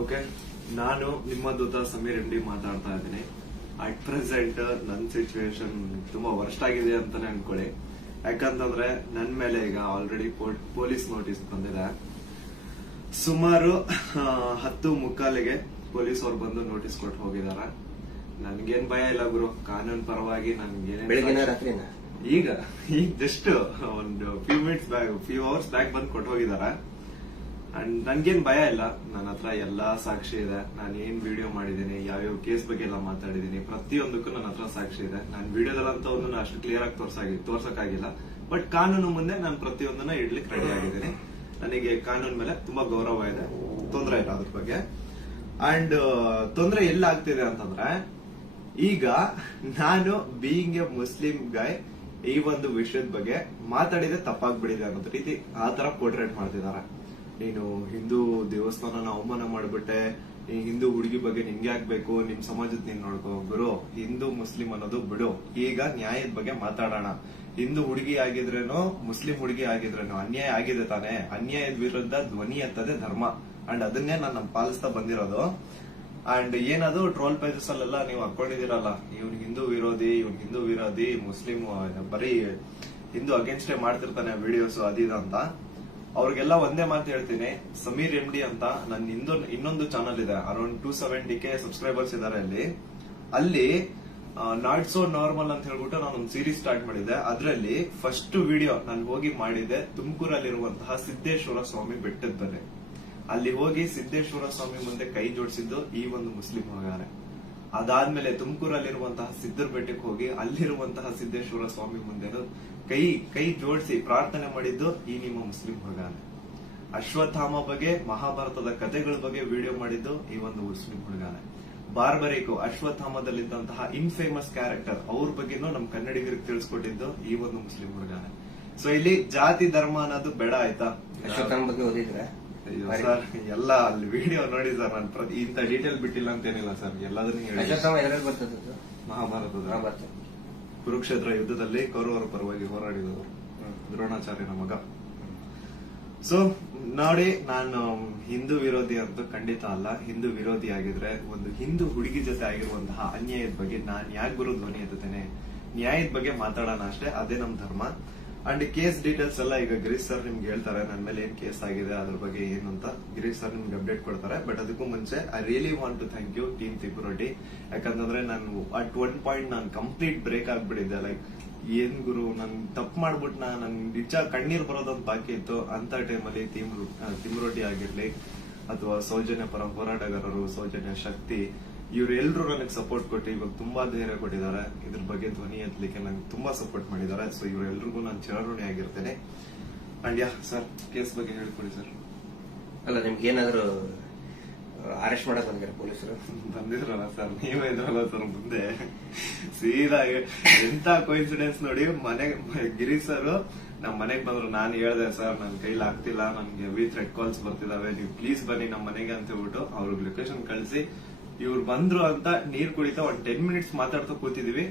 Okay, ನಾನು ನಿಮ್ಮ ದೂತ Sameer M D ಮಾತಾಡ್ತಾ ಇದ್ದೀನಿ. ಅಟ್ ಪ್ರೆಸೆಂಟ್ ನನ್ನ ಸಿಚುವೇಶನ್ ತುಂಬಾ ವರ್ಸ್ಟ್ ಆಗಿದೆ ಅಂತಾನೆ ಅನ್ಕೊಳ್ಳಿ. ಯಾಕಂತಂದ್ರೆ ನನ್ ಮೇಲೆ ಈಗ ಆಲ್ರೆಡಿ ಪೊಲೀಸ್ ನೋಟಿಸ್ ಬಂದಿದೆ. ಸುಮಾರು 10:45 ಪೊಲೀಸ್ ಅವ್ರು ಬಂದು ನೋಟಿಸ್ ಕೊಟ್ಟು ಹೋಗಿದಾರೆ. ನನ್ಗೇನ್ ಭಯ ಇಲ್ಲ ಗುರು, ಕಾನೂನು ಪರವಾಗಿ ನನ್ಗೇನೆ ಈಗ ಜಸ್ಟ್ ಒಂದು ಫ್ಯೂ ಅವರ್ಸ್ ಬ್ಯಾಕ್ ಬಂದು ಕೊಟ್ಟು ಹೋಗಿದಾರೆ. ಅಂಡ್ ನನ್ಗೇನ್ ಭಯ ಇಲ್ಲ, ನನ್ನ ಹತ್ರ ಎಲ್ಲಾ ಸಾಕ್ಷಿ ಇದೆ. ನಾನು ಏನ್ ವಿಡಿಯೋ ಮಾಡಿದೀನಿ, ಯಾವ್ಯಾವ ಕೇಸ್ ಬಗ್ಗೆ ಎಲ್ಲ ಮಾತಾಡಿದೀನಿ, ಪ್ರತಿಯೊಂದಕ್ಕೂ ನನ್ನ ಹತ್ರ ಸಾಕ್ಷಿ ಇದೆ. ನಾನು ವಿಡಿಯೋದಲ್ಲಂತ ಒಂದು ಅಷ್ಟು ಕ್ಲಿಯರ್ ಆಗಿ ತೋರ್ಸಕ್ಕಾಗಿಲ್ಲ, ಬಟ್ ಕಾನೂನು ಮುಂದೆ ನಾನು ಪ್ರತಿಯೊಂದನ್ನ ಇಡ್ಲಿಕ್ಕೆ ರೆಡಿ ಆಗಿದ್ದೀನಿ. ನನಗೆ ಕಾನೂನು ಮೇಲೆ ತುಂಬಾ ಗೌರವ ಇದೆ, ತೊಂದರೆ ಇಲ್ಲ ಅದ್ರ ಬಗ್ಗೆ. ಅಂಡ್ ತೊಂದರೆ ಎಲ್ಲ ಆಗ್ತಿದೆ ಅಂತಂದ್ರೆ, ಈಗ ನಾನು ಬೀಯಿಂಗ್ ಎ ಮುಸ್ಲಿಂ ಗಾಯ್ ಈ ಒಂದು ವಿಷಯದ ಬಗ್ಗೆ ಮಾತಾಡಿದ್ರೆ ತಪ್ಪಾಗ್ಬಿಡಿದೆ ಅನ್ನೋದ್ ರೀತಿ ಆ ತರ ಪೋರ್ಟ್ರೇಟ್ ಮಾಡ್ತಿದ್ದಾರೆ. ನೀನು ಹಿಂದೂ ದೇವಸ್ಥಾನನ ಅವಮಾನ ಮಾಡ್ಬಿಟ್ಟೆ, ಈ ಹಿಂದೂ ಹುಡುಗಿ ಬಗ್ಗೆ ನಿಂಗೆ ಆಗ್ಬೇಕು, ನಿಮ್ ಸಮಾಜದ ನೀನ್ ನೋಡ್ಕೋ. ಗುರು, ಹಿಂದೂ ಮುಸ್ಲಿಂ ಅನ್ನೋದು ಬಿಡು, ಈಗ ನ್ಯಾಯದ ಬಗ್ಗೆ ಮಾತಾಡೋಣ. ಹಿಂದೂ ಹುಡುಗಿ ಆಗಿದ್ರೇನು ಮುಸ್ಲಿಂ ಹುಡುಗಿ ಆಗಿದ್ರೇನು ಅನ್ಯಾಯ ಆಗಿದೆ ತಾನೆ. ಅನ್ಯಾಯದ ವಿರುದ್ಧ ಧ್ವನಿ ಎತ್ತದೆ ಧರ್ಮ. ಅಂಡ್ ಅದನ್ನೇ ನಾನು ಪಾಲಿಸ್ತಾ ಬಂದಿರೋದು. ಅಂಡ್ ಏನದು ಟ್ರೋಲ್ ಪೇಜಸ್ ಅಲ್ಲೆಲ್ಲ ನೀವು ಹಾಕೊಂಡಿದಿರಲ್ಲ, ಇವ್ನ್ ಹಿಂದೂ ವಿರೋಧಿ ಮುಸ್ಲಿಂ ಬರೀ ಹಿಂದೂ ಅಗೇನ್ಸ್ಟ್ ಮಾಡ್ತಿರ್ತಾನೆ ವಿಡಿಯೋಸ್ ಅದಿದ ಅಂತ. ಅವ್ರಿಗೆಲ್ಲ ಒಂದೇ ಮಾತು ಹೇಳ್ತೀನಿ, ಸಮೀರ್ ಎಂ ಡಿ ಅಂತ ನನ್ನ ಇನ್ನೊಂದು ಚಾನಲ್ ಇದೆ, ಅರೌಂಡ್ 270K ಸಬ್ಸ್ಕ್ರೈಬರ್ಸ್ ಇದಾರೆ. ಅಲ್ಲಿ ನಾಟ್ ಸೋ ನಾರ್ಮಲ್ ಅಂತ ಹೇಳ್ಬಿಟ್ಟು ನಾನೊಂದು ಸೀರೀಸ್ ಸ್ಟಾರ್ಟ್ ಮಾಡಿದ್ದೆ. ಅದರಲ್ಲಿ ಫಸ್ಟ್ ವಿಡಿಯೋ ನಾನು ಹೋಗಿ ಮಾಡಿದ್ದೆ ತುಮಕೂರಲ್ಲಿರುವಂತಹ ಸಿದ್ದೇಶ್ವರ ಸ್ವಾಮಿ ಬೆಟ್ಟದ ಬೆಲೆ. ಅಲ್ಲಿ ಹೋಗಿ ಸಿದ್ದೇಶ್ವರ ಸ್ವಾಮಿ ಮುಂದೆ ಕೈ ಜೋಡಿಸಿದ್ದು ಈ ಒಂದು ಮುಸ್ಲಿಂ ಮಗಾನೆ. ಅದಾದ್ಮೇಲೆ ತುಮಕೂರಲ್ಲಿರುವಂತಹ ಸಿದ್ದರ ಬೆಟ್ಟಕ್ಕೆ ಹೋಗಿ ಅಲ್ಲಿರುವಂತಹ ಸಿದ್ದೇಶ್ವರ ಸ್ವಾಮಿ ಮುಂದೆ ಕೈ ಜೋಡಿಸಿ ಪ್ರಾರ್ಥನೆ ಮಾಡಿದ್ದು ಈ ನಿಮ್ಮ ಮುಸ್ಲಿಂ ಹುಡುಗಾನೆ. ಅಶ್ವತ್ಥಾಮ ಬಗ್ಗೆ, ಮಹಾಭಾರತದ ಕಥೆಗಳ ಬಗ್ಗೆ ವಿಡಿಯೋ ಮಾಡಿದ್ದು ಈ ಒಂದು ಮುಸ್ಲಿಂ ಹುಡುಗಾನೆ. ಬಾರ್ಬರಿಕು ಅಶ್ವತ್ಥಾಮದಲ್ಲಿದ್ದಂತಹ ಇನ್ಫೇಮಸ್ ಕ್ಯಾರೆಕ್ಟರ್ ಅವ್ರ ಬಗ್ಗೆನೂ ನಮ್ ಕನ್ನಡಿಗರಿಗೆ ತಿಳಿಸ್ಕೊಟ್ಟಿದ್ದು ಈ ಒಂದು ಮುಸ್ಲಿಂ ಹುಡುಗಾನೆ. ಸೊ ಇಲ್ಲಿ ಜಾತಿ ಧರ್ಮ ಅನ್ನೋದು ಬೇಡ, ಆಯ್ತಾ? ಅಶ್ವತ್ಥಾಮ ಬಗ್ಗೆ ಓದಿದ್ರೆ ಸರ್ ಎಲ್ಲ ಅಲ್ಲಿ ವಿಡಿಯೋ ನೋಡಿ ಸರ್. ನಾನು ಇಂತ ಡೀಟೇಲ್ ಬಿಟ್ಟಿಲ್ಲ ಅಂತೇನಿಲ್ಲ ಸರ್, ಎಲ್ಲದನ್ನೂ ಹೇಳಿ. ಮಹಾಭಾರತದ ಕುರುಕ್ಷೇತ್ರ ಯುದ್ಧದಲ್ಲಿ ಕೌರವರ ಪರವಾಗಿ ಹೋರಾಡಿದವರು ದ್ರೋಣಾಚಾರ್ಯನ ಮಗ. ಸೊ ನೋಡಿ, ನಾನು ಹಿಂದೂ ವಿರೋಧಿ ಅಂತೂ ಖಂಡಿತ ಅಲ್ಲ. ಹಿಂದೂ ವಿರೋಧಿ ಆಗಿದ್ರೆ ಒಂದು ಹಿಂದೂ ಹುಡುಗಿ ಜೊತೆ ಆಗಿರುವಂತಹ ಅನ್ಯಾಯದ ಬಗ್ಗೆ ನಾನ್ ಯಾಕೆ ಗುರು ಧ್ವನಿ ಎತ್ತುತ್ತೇನೆ? ನ್ಯಾಯದ ಬಗ್ಗೆ ಮಾತಾಡೋಣ ಅಷ್ಟೇ, ಅದೇ ನಮ್ ಧರ್ಮ. ಅಂಡ್ ಕೇಸ್ ಡೀಟೇಲ್ಸ್ ಎಲ್ಲ ಈಗ ಗಿರೀಶ್ ಸರ್ ನಿಮ್ಗೆ ಹೇಳ್ತಾರೆ, ನನ್ನ ಮೇಲೆ ಏನ್ ಕೇಸ್ ಆಗಿದೆ ಅದ್ರ ಬಗ್ಗೆ ಏನು ಅಂತ ಗಿರೀಶ್ ಸರ್ ನಿಮ್ಗೆ ಅಪ್ಡೇಟ್ ಕೊಡ್ತಾರೆ. ಬಟ್ ಅದಕ್ಕೂ ಮುಂಚೆ I really want to thank you team ತ್ರಿಪುರಟಿ. ಯಾಕಂತಂದ್ರೆ ನಾನು ಅಟ್ ಒನ್ ಪಾಯಿಂಟ್ ನಾನು ಕಂಪ್ಲೀಟ್ ಬ್ರೇಕ್ ಆಗ್ಬಿಟ್ಟಿದ್ದೆ. ಲೈಕ್ ಏನ್ ಗುರು, ನನ್ ತಪ್ಪು ಮಾಡ್ಬಿಟ್ನ, ನನ್ ನಿಜ ಕಣ್ಣೀರ್ ಬರೋದೊಂದು ಬಾಕಿ ಇತ್ತು. ಅಂತ ಟೈಮಲ್ಲಿ ತಿಮ್ರೋಟಿ ಆಗಿರ್ಲಿ ಅಥವಾ ಸೌಜನ್ಯ ಪರ ಹೋರಾಟಗಾರರು, ಸೌಜನ್ಯ ಶಕ್ತಿ, ಇವರೆಲ್ಲರೂ ನನಗೆ ಸಪೋರ್ಟ್ ಕೊಟ್ಟು ಇವಾಗ ತುಂಬಾ ಧೈರ್ಯ ಕೊಟ್ಟಿದ್ದಾರೆ. ಇದ್ರ ಬಗ್ಗೆ ಧ್ವನಿ ಎತ್ತಲಿಕ್ಕೆ ನಂಗೆ ತುಂಬಾ ಸಪೋರ್ಟ್ ಮಾಡಿದ್ದಾರೆ. ಸೊ ಇವರೆಲ್ರಿಗೂ ನಾನು ಚಿರಋಣಿ ಆಗಿರ್ತೇನೆ. ಅಂಡ್ ಯಾ ಸರ್, ಕೇಸ್ ಬಗ್ಗೆ ಹೇಳ್ಕೊಡಿ ಸರ್. ಅಲ್ಲ, ನಿಮ್ಗೆ ಏನಾದ್ರು ಅರೆಸ್ಟ್ ಮಾಡಕ್ ಬಂದಿರ ಪೊಲೀಸರು? ಬಂದಿದ್ರಲ್ಲ ಸರ್, ನೀವೇ ಇದ್ರಲ್ಲ ಸರ್ ಮುಂದೆ. ಸೀದಾ ಎಂತ ಕೋಇನ್ಸಿಡೆನ್ಸ್ ನೋಡಿ, ಗಿರೀಶ್ ಸರ್ ನಮ್ ಮನೆಗ್ ಬಂದ್ರು. ನಾನು ಹೇಳ್ದೆ, ಸರ್ ನನ್ ಕೈಲಿ ಆಗ್ತಿಲ್ಲ, ನನ್ಗೆ ಹೆವಿ ಥ್ರೆಡ್ ಕಾಲ್ಸ್ ಬರ್ತಿದಾವೆ, ನೀವು ಪ್ಲೀಸ್ ಬನ್ನಿ ನಮ್ ಮನೆಗೆ ಅಂತ ಹೇಳ್ಬಿಟ್ಟು ಅವ್ರಿಗೆ ಲೊಕೇಶನ್ ಕಳಿಸಿ ಇವ್ರು ಬಂದ್ರು ಅಂತ ನೀರ್ ಕುಡಿತಾ ಒಂದ್ 10 minutes ಮಾತಾಡ್ತಾ ಕೂತಿದೀವಿ.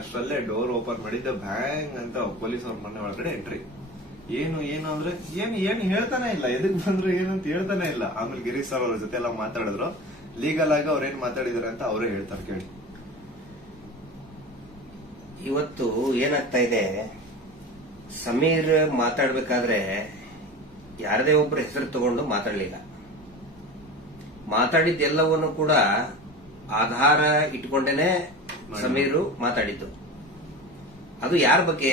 ಅಷ್ಟರಲ್ಲೇ ಡೋರ್ ಓಪನ್ ಮಾಡಿದ್ದೆ, ಬ್ಯಾಂಗ್ ಅಂತ ಪೊಲೀಸ್ ಅವ್ರ ಮನೆ ಒಳಗಡೆ ಎಂಟ್ರಿ. ಏನು ಅಂದ್ರೆ ಏನ್ ಹೇಳ್ತಾನೆ ಇಲ್ಲ, ಎದಕ್ ಬಂದ್ರು ಏನಂತ ಹೇಳ್ತಾನೆ ಇಲ್ಲ. ಆಮೇಲೆ ಗಿರೀಶ್ ಸರ್ ಅವ್ರ ಜೊತೆ ಎಲ್ಲ ಮಾತಾಡಿದ್ರು. ಲೀಗಲ್ ಆಗಿ ಅವ್ರೇನ್ ಮಾತಾಡಿದಾರೆ ಅಂತ ಅವರೇ ಹೇಳ್ತಾರೆ, ಕೇಳಿ. ಇವತ್ತು ಏನಾಗ್ತಾ ಇದೆ, ಸಮೀರ್ ಮಾತಾಡ್ಬೇಕಾದ್ರೆ ಯಾರದೇ ಒಬ್ಬರ ಹೆಸರು ತಗೊಂಡು ಮಾತಾಡ್ಲಿಲ್ಲ. ಮಾತಾಡಿದ್ದೆಲ್ಲವನ್ನು ಕೂಡ ಆಧಾರ ಇಟ್ಕೊಂಡೇನೆ ಸಮೀರು ಮಾತಾಡಿದ್ದು. ಅದು ಯಾರ ಬಗ್ಗೆ?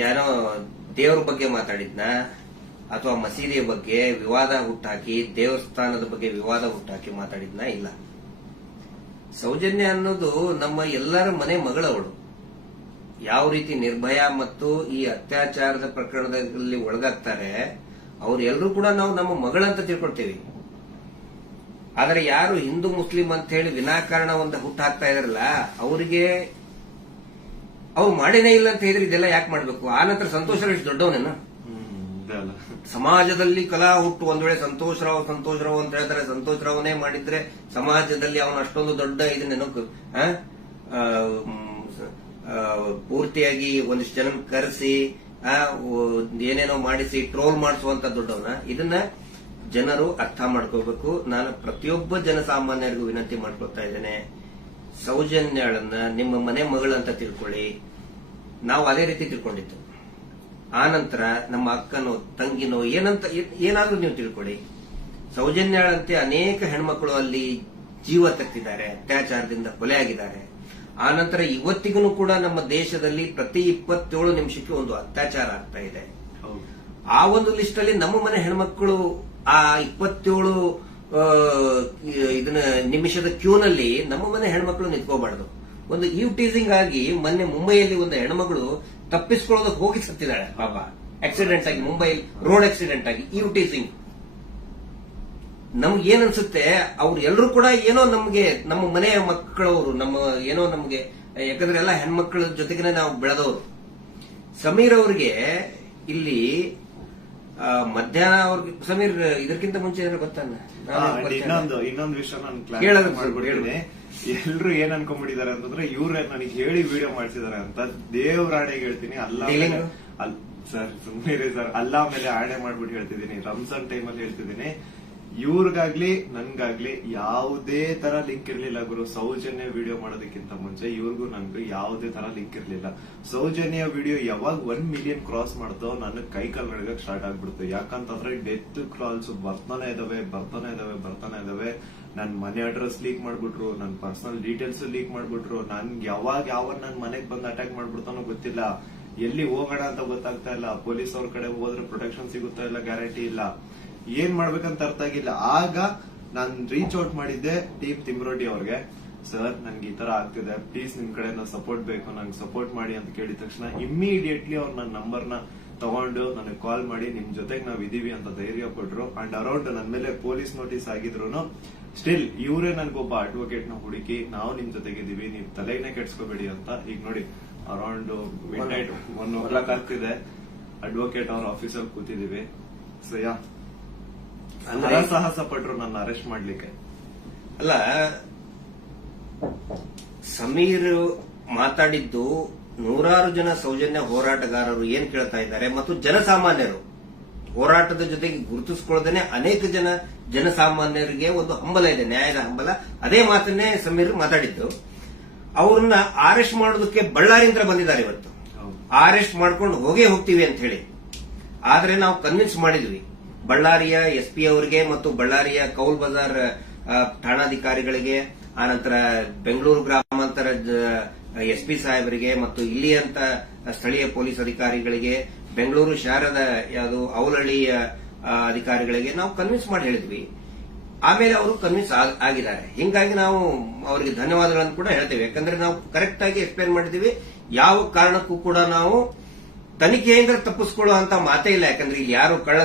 ಯಾರೋ ದೇವರ ಬಗ್ಗೆ ಮಾತಾಡಿದ್ನ ಅಥವಾ ಮಸೀದಿಯ ಬಗ್ಗೆ ವಿವಾದ ಹುಟ್ಟಾಕಿ, ದೇವಸ್ಥಾನದ ಬಗ್ಗೆ ವಿವಾದ ಹುಟ್ಟಾಕಿ ಮಾತಾಡಿದ್ನ? ಇಲ್ಲ. ಸೌಜನ್ಯ ಅನ್ನೋದು ನಮ್ಮ ಎಲ್ಲರ ಮನೆ ಮಗಳವಳು. ಯಾವ ರೀತಿ ನಿರ್ಭಯ ಮತ್ತು ಈ ಅತ್ಯಾಚಾರದ ಪ್ರಕರಣದಲ್ಲಿ ಒಳಗಾಗ್ತಾರೆ, ಅವ್ರೆಲ್ಲರೂ ಕೂಡ ನಾವು ನಮ್ಮ ಮಗಳಂತ ತಿಳ್ಕೊಳ್ತೇವೆ. ಆದರೆ ಯಾರು ಹಿಂದೂ ಮುಸ್ಲಿಂ ಅಂತ ಹೇಳಿ ವಿನಾಕಾರಣ ಒಂದು ಹುಟ್ಟು ಹಾಕ್ತಾ ಇದಾರಲ್ಲ, ಅವರಿಗೆ ಅವ್ರು ಮಾಡೇನೇ ಇಲ್ಲ ಅಂತ ಹೇಳಿದ್ರೆ ಇದೆಲ್ಲ ಯಾಕೆ ಮಾಡ್ಬೇಕು? ಆ ನಂತರ ಸಂತೋಷ್ ರಾವ್ ಇಷ್ಟು ದೊಡ್ಡವನೇನ? ಸಮಾಜದಲ್ಲಿ ಕಲಾ ಹುಟ್ಟು ಒಂದ್ ವೇಳೆ ಸಂತೋಷ್ ರಾವ್ ಅಂತ ಹೇಳ್ತಾರೆ, ಸಂತೋಷ್ ರಾವ್ನೇ ಮಾಡಿದ್ರೆ ಸಮಾಜದಲ್ಲಿ ಅವನು ಅಷ್ಟೊಂದು ದೊಡ್ಡ ಇದನ್ನೇನೋ ಪೂರ್ತಿಯಾಗಿ ಒಂದಿಷ್ಟು ಜನ ಕರೆಸಿ ಏನೇನೋ ಮಾಡಿಸಿ ಟ್ರೋಲ್ ಮಾಡಿಸುವಂತ ದೊಡ್ಡವನ. ಇದನ್ನ ಜನರು ಅರ್ಥ ಮಾಡ್ಕೋಬೇಕು. ನಾನು ಪ್ರತಿಯೊಬ್ಬ ಜನಸಾಮಾನ್ಯರಿಗೂ ವಿನಂತಿ ಮಾಡ್ಕೊಳ್ತಾ ಇದ್ದೇನೆ, ಸೌಜನ್ಯಳನ್ನ ನಿಮ್ಮ ಮನೆ ಮಗಳಂತ ತಿಳ್ಕೊಳ್ಳಿ. ನಾವು ಅದೇ ರೀತಿ ತಿಳ್ಕೊಂಡಿದ್ದು. ಆನಂತರ ನಮ್ಮ ಅಕ್ಕನೋ ತಂಗಿನೋ ಏನಾದ್ರೂ ನೀವು ತಿಳ್ಕೊಳ್ಳಿ. ಸೌಜನ್ಯಳಂತೆ ಅನೇಕ ಹೆಣ್ಮಕ್ಳು ಅಲ್ಲಿ ಜೀವ ತೆತ್ತಿದ್ದಾರೆ, ಅತ್ಯಾಚಾರದಿಂದ ಕೊಲೆ ಆಗಿದ್ದಾರೆ. ಆನಂತರ ಇವತ್ತಿಗೂ ಕೂಡ ನಮ್ಮ ದೇಶದಲ್ಲಿ ಪ್ರತಿ 27 ನಿಮಿಷಕ್ಕೆ ಒಂದು ಅತ್ಯಾಚಾರ ಆಗ್ತಾ ಇದೆ. ಆ ಒಂದು ಲಿಸ್ಟ್ ಅಲ್ಲಿ ನಮ್ಮ ಮನೆ ಹೆಣ್ಮಕ್ಳು ಆ 27 ಇದನ್ನ ನಿಮಿಷದ ಕ್ಯೂನಲ್ಲಿ ನಮ್ಮ ಮನೆ ಹೆಣ್ಮಕ್ಳು ನಿಂತ್ಕೋಬಾರ್ದು. ಒಂದು ಈವ್ ಟೀಸಿಂಗ್ ಆಗಿ ಮೊನ್ನೆ ಮುಂಬೈಯಲ್ಲಿ ಒಂದು ಹೆಣ್ಮಗಳು ತಪ್ಪಿಸ್ಕೊಳ್ಳೋದಕ್ಕೆ ಹೋಗಿ ಸತ್ತಿದ್ದಾಳೆ ಪಾಪ, ಆಕ್ಸಿಡೆಂಟ್ ಆಗಿ, ಮುಂಬೈ ರೋಡ್ ಆಕ್ಸಿಡೆಂಟ್ ಆಗಿ. ಈವ್ ಟೀಸಿಂಗ್ ನಮ್ಗೆ ಏನನ್ಸುತ್ತೆ, ಅವ್ರು ಎಲ್ಲರೂ ಕೂಡ ಏನೋ ನಮ್ಗೆ ನಮ್ಮ ಮನೆಯ ಮಕ್ಕಳವರು, ನಮ್ಮ ಏನೋ ನಮ್ಗೆ, ಯಾಕಂದ್ರೆ ಎಲ್ಲ ಹೆಣ್ಮಕ್ಳ ಜೊತೆಗೆ ನಾವು ಬೆಳೆದವರು. ಸಮೀರ್ ಅವ್ರಿಗೆ ಇಲ್ಲಿ ಮಧ್ಯಾಹ್ನ ಅವ್ರಿಗೆ, ಸಮೀರ್ ಇದಕ್ಕಿಂತ ಮುಂಚೆ ಏನಾದ್ರು ಗೊತ್ತಾನ? ಇನ್ನೊಂದು ವಿಷಯ ನಾನು ಕ್ಲಾರಿಫೈ ಮಾಡ್ಬಿಡ್ತೀನಿ. ಎಲ್ರು ಏನ್ ಅನ್ಕೊಂಡ್ಬಿಟ್ಟಿದ್ದಾರೆ ಅಂತಂದ್ರೆ ಇವ್ರೆ ನನಗೆ ಹೇಳಿ ವಿಡಿಯೋ ಮಾಡ್ಸಿದಾರೆ ಅಂತ. ದೇವ್ರಾಣೆಗೆ ಹೇಳ್ತೀನಿ, ಸರ್ ಸುಮ್ಮನೆ ಸರ್, ಅಲ್ಲಾ ಮೇಲೆ ಆಣೆ ಮಾಡ್ಬಿಟ್ಟು ಹೇಳ್ತಿದ್ದೀನಿ, ರಂಜಾನ್ ಟೈಮಲ್ಲಿ ಹೇಳ್ತಿದ್ದೀನಿ. ಇವ್ರಿಗಾಗ್ಲಿ ನನ್ಗಾಗ್ಲಿ ಯಾವುದೇ ತರ ಲಿಂಕ್ ಇರ್ಲಿಲ್ಲ ಗುರು. ಸೌಜನ್ಯ ವಿಡಿಯೋ ಮಾಡೋದಕ್ಕಿಂತ ಮುಂಚೆ ಇವ್ರಿಗೂ ನನ್ಗೂ ಯಾವುದೇ ತರ ಲಿಂಕ್ ಇರ್ಲಿಲ್ಲ. ಸೌಜನ್ಯ ವಿಡಿಯೋ ಯಾವಾಗ 1 ಮಿಲಿಯನ್ ಕ್ರಾಸ್ ಮಾಡ್ತೋ ನನ್ನ ಕೈ ಕಾಲ್ ನಡಗಕ್ ಸ್ಟಾರ್ಟ್ ಆಗ್ಬಿಡ್ತು. ಯಾಕಂತಂದ್ರೆ ಡೆತ್ ಕಾಲ್ಸ್ ಬರ್ತಾನೆ ಇದಾವೆ. ನನ್ ಮನೆ ಅಡ್ರೆಸ್ ಲೀಕ್ ಮಾಡ್ಬಿಟ್ರು, ನನ್ ಪರ್ಸನಲ್ ಡೀಟೇಲ್ಸ್ ಲೀಕ್ ಮಾಡ್ಬಿಟ್ರು. ನನ್ಗೆ ಯಾವ ನನ್ ಮನೆಗ್ ಬಂದು ಅಟ್ಯಾಕ್ ಮಾಡ್ಬಿಡ್ತಾನೋ ಗೊತ್ತಿಲ್ಲ. ಎಲ್ಲಿ ಹೋಗೋಣ ಅಂತ ಗೊತ್ತಾಗ್ತಾ ಇಲ್ಲ. ಪೊಲೀಸ್ ಅವ್ರ ಕಡೆ ಹೋದ್ರೆ ಪ್ರೊಟೆಕ್ಷನ್ ಸಿಗುತ್ತಾ ಇಲ್ಲ, ಗ್ಯಾರಂಟಿ ಇಲ್ಲ. ಏನ್ ಮಾಡ್ಬೇಕಂತ ಅರ್ಥ ಆಗಿಲ್ಲ. ಆಗ ನಾನ್ ರೀಚ್ ಔಟ್ ಮಾಡಿದ್ದೆ ಟೀಮ್ ತಿಮ್ರೋಟಿ ಅವ್ರಿಗೆ. ಸರ್ ನನ್ಗೆ ಈ ತರ ಆಗ್ತಿದೆ, ಪ್ಲೀಸ್ ನಿಮ್ ಕಡೆ ಸಪೋರ್ಟ್ ಬೇಕು, ನಂಗೆ ಸಪೋರ್ಟ್ ಮಾಡಿ ಅಂತ ಕೇಳಿದ ತಕ್ಷಣ ಇಮ್ಮಿಡಿಯೇಟ್ಲಿ ಅವ್ರು ನನ್ನ ನಂಬರ್ನ ತಗೊಂಡು ನನಗೆ ಕಾಲ್ ಮಾಡಿ ನಿಮ್ ಜೊತೆಗೆ ನಾವ್ ಇದೀವಿ ಅಂತ ಧೈರ್ಯ ಕೊಟ್ರು. ಅಂಡ್ ಅರೌಂಡ್ ನನ್ ಮೇಲೆ ಪೊಲೀಸ್ ನೋಟಿಸ್ ಆಗಿದ್ರು ಸ್ಟಿಲ್ ಇವರೇ ನನ್ಗೊಬ್ಬ ಅಡ್ವೊಕೇಟ್ ನ ಹುಡುಕಿ ನಾವು ನಿಮ್ ಜೊತೆಗಿದೀವಿ, ನೀವ್ ತಲೆನೇ ಕೆಡ್ಸ್ಕೋಬೇಡಿ ಅಂತ. ಈಗ ನೋಡಿ ಅರೌಂಡ್ ಮಿಡ್ ನೈಟ್ 1 ಆಗ್ತಿದೆ, ಅಡ್ವೊಕೇಟ್ ಅವ್ರ ಆಫೀಸಲ್ಲಿ ಕೂತಿದೀವಿ. ಸೊ ಯಾ ಸಾಹಸ ಪಟ್ರು ನನ್ನ ಅರೆಸ್ಟ್ ಮಾಡ್ಲಿಕ್ಕೆ. ಅಲ್ಲ, ಸಮೀರ್ ಮಾತಾಡಿದ್ದು ನೂರಾರು ಜನ ಸೌಜನ್ಯ ಹೋರಾಟಗಾರರು ಏನ್ ಕೇಳ್ತಾ ಇದ್ದಾರೆ ಮತ್ತು ಜನಸಾಮಾನ್ಯರು ಹೋರಾಟದ ಜೊತೆಗೆ ಗುರುತಿಸಿಕೊಳ್ಳದೇನೆ ಅನೇಕ ಜನಸಾಮಾನ್ಯರಿಗೆ ಒಂದು ಹಂಬಲ ಇದೆ, ನ್ಯಾಯದ ಹಂಬಲ. ಅದೇ ಮಾತನ್ನೇ ಸಮೀರ್ ಮಾತಾಡಿದ್ದು. ಅವ್ರನ್ನ ಅರೆಸ್ಟ್ ಮಾಡೋದಕ್ಕೆ ಬಳ್ಳಾರಿಯಿಂದ ಬಂದಿದ್ದಾರೆ ಇವತ್ತು. ಅರೆಸ್ಟ್ ಮಾಡ್ಕೊಂಡು ಹೋಗ್ತೀವಿ ಅಂತ ಹೇಳಿ. ಆದ್ರೆ ನಾವು ಕನ್ವಿನ್ಸ್ ಮಾಡಿದ್ವಿ ಬಳ್ಳಾರಿಯ SP ಅವರಿಗೆ ಮತ್ತು ಬಳ್ಳಾರಿಯ ಕೌಲ್ ಬಜಾರ್ ಠಾಣಾಧಿಕಾರಿಗಳಿಗೆ, ಆನಂತರ ಬೆಂಗಳೂರು ಗ್ರಾಮಾಂತರ SP ಸಾಹೇಬರಿಗೆ ಮತ್ತು ಇಲ್ಲಿಯಂತ ಸ್ಥಳೀಯ ಪೊಲೀಸ್ ಅಧಿಕಾರಿಗಳಿಗೆ, ಬೆಂಗಳೂರು ಶಹರದ ಯಾವುದು ಅವಲಹಳ್ಳಿಯ ಅಧಿಕಾರಿಗಳಿಗೆ ನಾವು ಕನ್ವಿನ್ಸ್ ಮಾಡಿ ಹೇಳಿದ್ವಿ. ಆಮೇಲೆ ಅವರು ಕನ್ವಿನ್ಸ್ ಆಗಿದ್ದಾರೆ. ಹಿಂಗಾಗಿ ನಾವು ಅವರಿಗೆ ಧನ್ಯವಾದಗಳನ್ನು ಕೂಡ ಹೇಳ್ತೇವೆ. ಯಾಕಂದ್ರೆ ನಾವು ಕರೆಕ್ಟ್ ಆಗಿ ಎಕ್ಸ್ಪ್ಲೇನ್ ಮಾಡಿದೀವಿ. ಯಾವ ಕಾರಣಕ್ಕೂ ಕೂಡ ನಾವು ತನಿಖೆಯಿಂದ ತಪ್ಪಿಸ್ಕೊಳ್ಳುವಂತ ಮಾತೇ ಇಲ್ಲ. ಯಾಕಂದ್ರೆ ಇಲ್ಲಿ ಯಾರು ಕಳ್ಳ